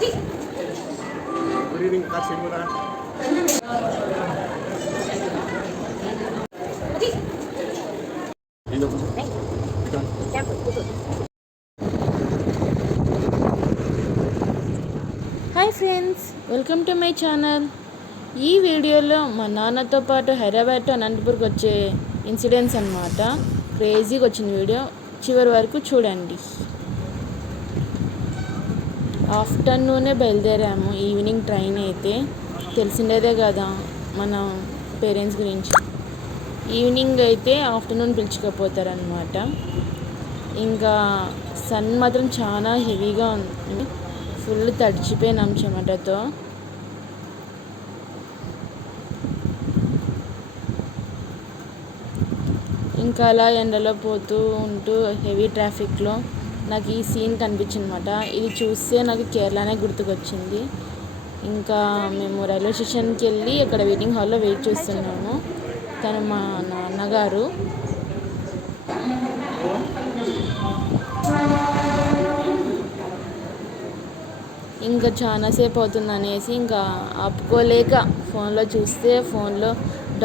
Hi friends, welcome to my channel. ఈ వీడియోలో మా నాన్నతో పాటు హైదరాబాద్ టు అనంతపూర్కి వచ్చే ఇన్సిడెంట్స్ అన్నమాట. క్రేజీగా వచ్చిన వీడియో, చివరి వరకు చూడండి. ఆఫ్టర్నూనే బయలుదేరాము. ఈవినింగ్ ట్రైన్ అయితే తెలిసిండేదే కదా మన పేరెంట్స్ గురించి. ఈవినింగ్ అయితే ఆఫ్టర్నూన్ పిలుచుకపోతారనమాట. ఇంకా సన్ మాత్రం చాలా హెవీగా ఉంది. ఫుల్ తడిచిపోయినాం చెమటతో. ఇంకా అలా ఎండలో పోతూ ఉంటూ హెవీ ట్రాఫిక్లో నాకు ఈ సీన్ కనిపించింది అనమాట. ఇది చూస్తే నాకు కేరళనే గుర్తుకొచ్చింది. ఇంకా మేము రైల్వే స్టేషన్కి వెళ్ళి అక్కడ వెయిటింగ్ హాల్లో వెయిట్ చేస్తున్నాము. తను మా నాన్నగారు. ఇంకా చాలాసేపు అవుతుంది అనేసి ఇంకా ఆపుకోలేక ఫోన్లో చూస్తే ఫోన్లో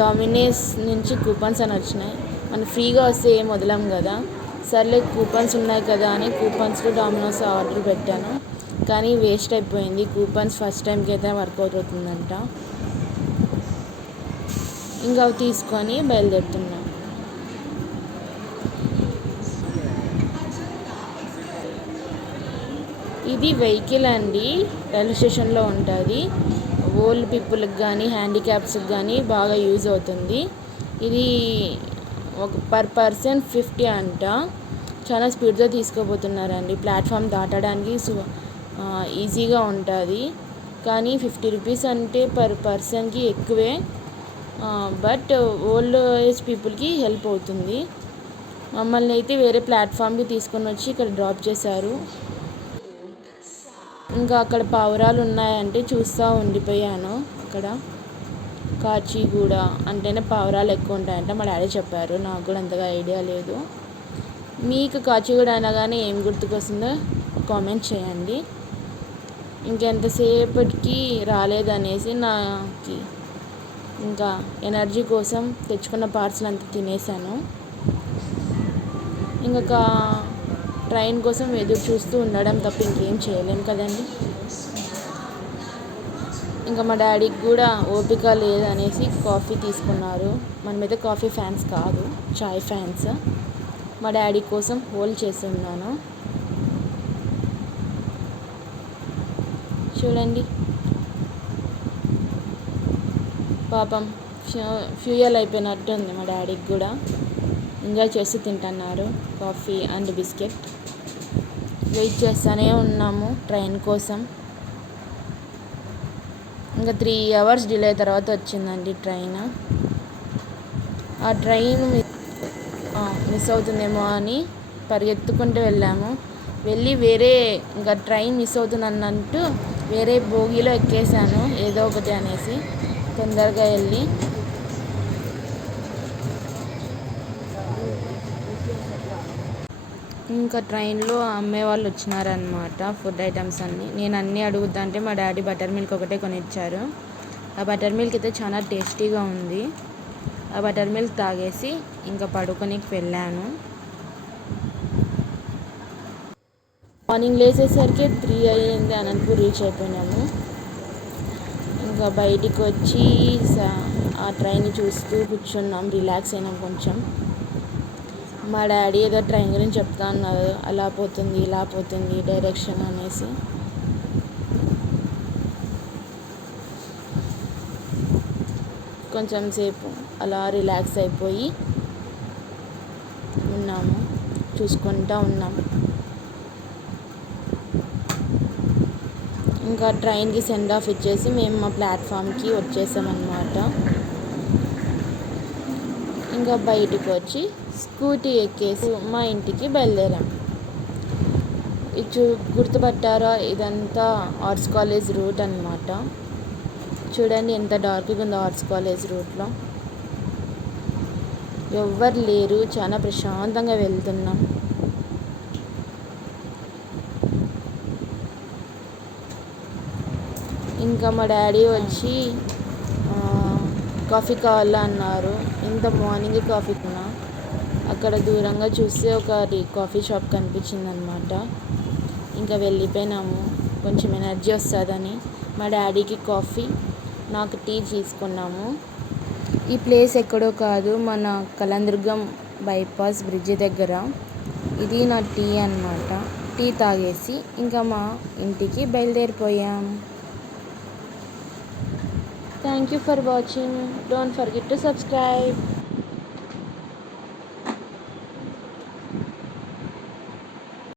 డామినోస్ నుంచి కూపన్స్ అని వచ్చినాయి. మనం ఫ్రీగా వస్తే ఏం వదలం కదా, సర్లే కూపన్స్ ఉన్నాయి కదా అని కూపన్స్లో డామినోస్ ఆర్డర్ పెట్టాను. కానీ వేస్ట్ అయిపోయింది. కూపన్స్ ఫస్ట్ టైంకి అయితే వర్కౌట్ అవుతుందంట. ఇంకా అవి తీసుకొని బయలుదేరుతున్నాం. ఇది వెహికల్ అండి, రైల్వే స్టేషన్లో ఉంటుంది. ఓల్డ్ పీపుల్కి కానీ హ్యాండిక్యాప్స్కి కానీ బాగా యూజ్ అవుతుంది. ఇది ఒక పర్ పర్సన్ 50 అంట. చాలా స్పీడ్గా తీసుకుపోతున్నారండి. ప్లాట్ఫామ్ దాటడానికి ఈజీగా ఉంటుంది. కానీ 50 రూపీస్ అంటే పర్ పర్సన్కి ఎక్కువే. బట్ ఓల్డ్ ఏజ్ పీపుల్కి హెల్ప్ అవుతుంది. మమ్మల్ని అయితే వేరే ప్లాట్ఫామ్కి తీసుకొని వచ్చి ఇక్కడ డ్రాప్ చేశారు. ఇంకా అక్కడ పావురాలు ఉన్నాయంటే చూస్తూ ఉండిపోయాను. అక్కడ కాచిగూడ అంటేనే పావురాలు ఎక్కువ ఉంటాయంట మా డాడీ చెప్పారు. నాకు కూడా అంతగా ఐడియా లేదు. మీకు కాచిగూడ అనగానే ఏం గుర్తుకొస్తుందో కామెంట్ చేయండి. ఇంకెంతసేపటికి రాలేదనేసి నాకు ఇంకా ఎనర్జీ కోసం తెచ్చుకున్న పార్సల్ అంతా తినేసాను. ఇంకా ట్రైన్ కోసం ఎదురు చూస్తూ ఉండడం తప్ప ఇంకేం చేయలేం కదండి. ఇంకా మా డాడీకి కూడా ఓపిక లేదనేసి కాఫీ తీసుకున్నారు. మనమైతే కాఫీ ఫ్యాన్స్ కాదు, చాయ్ ఫ్యాన్స్. మా డాడీ కోసం హోల్డ్ చేస్తున్నాను. చూడండి పాపం ఫ్యూయల్ అయిపోయినట్టుంది మా డాడీకి కూడా. ఎంజాయ్ చేస్తూ తింటున్నారు కాఫీ అండ్ బిస్కెట్. వెయిట్ చేస్తూనే ఉన్నాము ట్రైన్ కోసం. ఇంకా 3 hours డిలే తర్వాత వచ్చిందండి ట్రైన్. ఆ ట్రైన్ మిస్ అవుతుందేమో అని పరిగెత్తుకుంటూ వెళ్ళాము. వెళ్ళి వేరే ఇంకా ట్రైన్ మిస్ అవుతుందన్నట్టు వేరే బోగీలో ఎక్కేసాను ఏదో ఒకటి అనేసి తొందరగా వెళ్ళి. ఇంకా ట్రైన్లో అమ్మేవాళ్ళు వచ్చినారనమాట ఫుడ్ ఐటమ్స్ అన్నీ. నేను అన్నీ అడుగుతా అంటే మా డాడీ బటర్ మిల్క్ ఒకటే కొనిచ్చారు. ఆ బటర్ మిల్క్ అయితే చాలా టేస్టీగా ఉంది. ఆ బటర్ మిల్క్ తాగేసి ఇంకా పడుకోనికి వెళ్ళాను. మార్నింగ్ లేచేసరికి 3 అయ్యింది. అనంతపూర్ రీచ్ అయిపోయినాము. ఇంకా బయటికి వచ్చి ఆ ట్రైన్ చూస్తూ కూర్చున్నాం. రిలాక్స్ అయినాం కొంచెం. మా డాడీ ఏదో ట్రైన్ గురించి చెప్తా ఉన్నారు, అలా పోతుంది ఇలా పోతుంది డైరెక్షన్ అనేసి. కొంచెం సేపు అలా రిలాక్స్ అయిపోయి ఉన్నాము, చూసుకుంటూ ఉన్నాము. ఇంకా ట్రైన్కి సెండ్ ఆఫ్ ఇచ్చేసి మేము మా ప్లాట్ఫామ్కి వచ్చేసామన్నమాట. ఇంకా బయటికి వచ్చి స్కూటీ ఎక్కేసి మా ఇంటికి బయలుదేరాం. గుర్తుపట్టారా, ఇదంతా ఆర్ట్స్ కాలేజ్ రూట్ అన్నమాట. చూడండి ఎంత డార్క్గా ఉందో ఆర్ట్స్ కాలేజ్ రూట్లో. ఎవ్వరు లేరు, చాలా ప్రశాంతంగా వెళ్తున్నాం. ఇంకా మా డాడీ వచ్చి కాఫీ కావాలా అన్నారు. ఇంత మార్నింగ్ కాఫీ కొన్నా. అక్కడ దూరంగా చూస్తే ఒక కాఫీ షాప్ కనిపించింది అనమాట. ఇంకా వెళ్ళిపోయినాము, కొంచెం ఎనర్జీ వస్తుందని. మా డాడీకి కాఫీ, నాకు టీ తీసుకున్నాము. ఈ ప్లేస్ ఎక్కడో కాదు, మన కళందుర్గం బైపాస్ బ్రిడ్జ్ దగ్గర. ఇది నా టీ అన్నమాట. టీ తాగేసి ఇంకా మా ఇంటికి బయలుదేరిపోయాం. Thank you for watching. Don't forget to subscribe.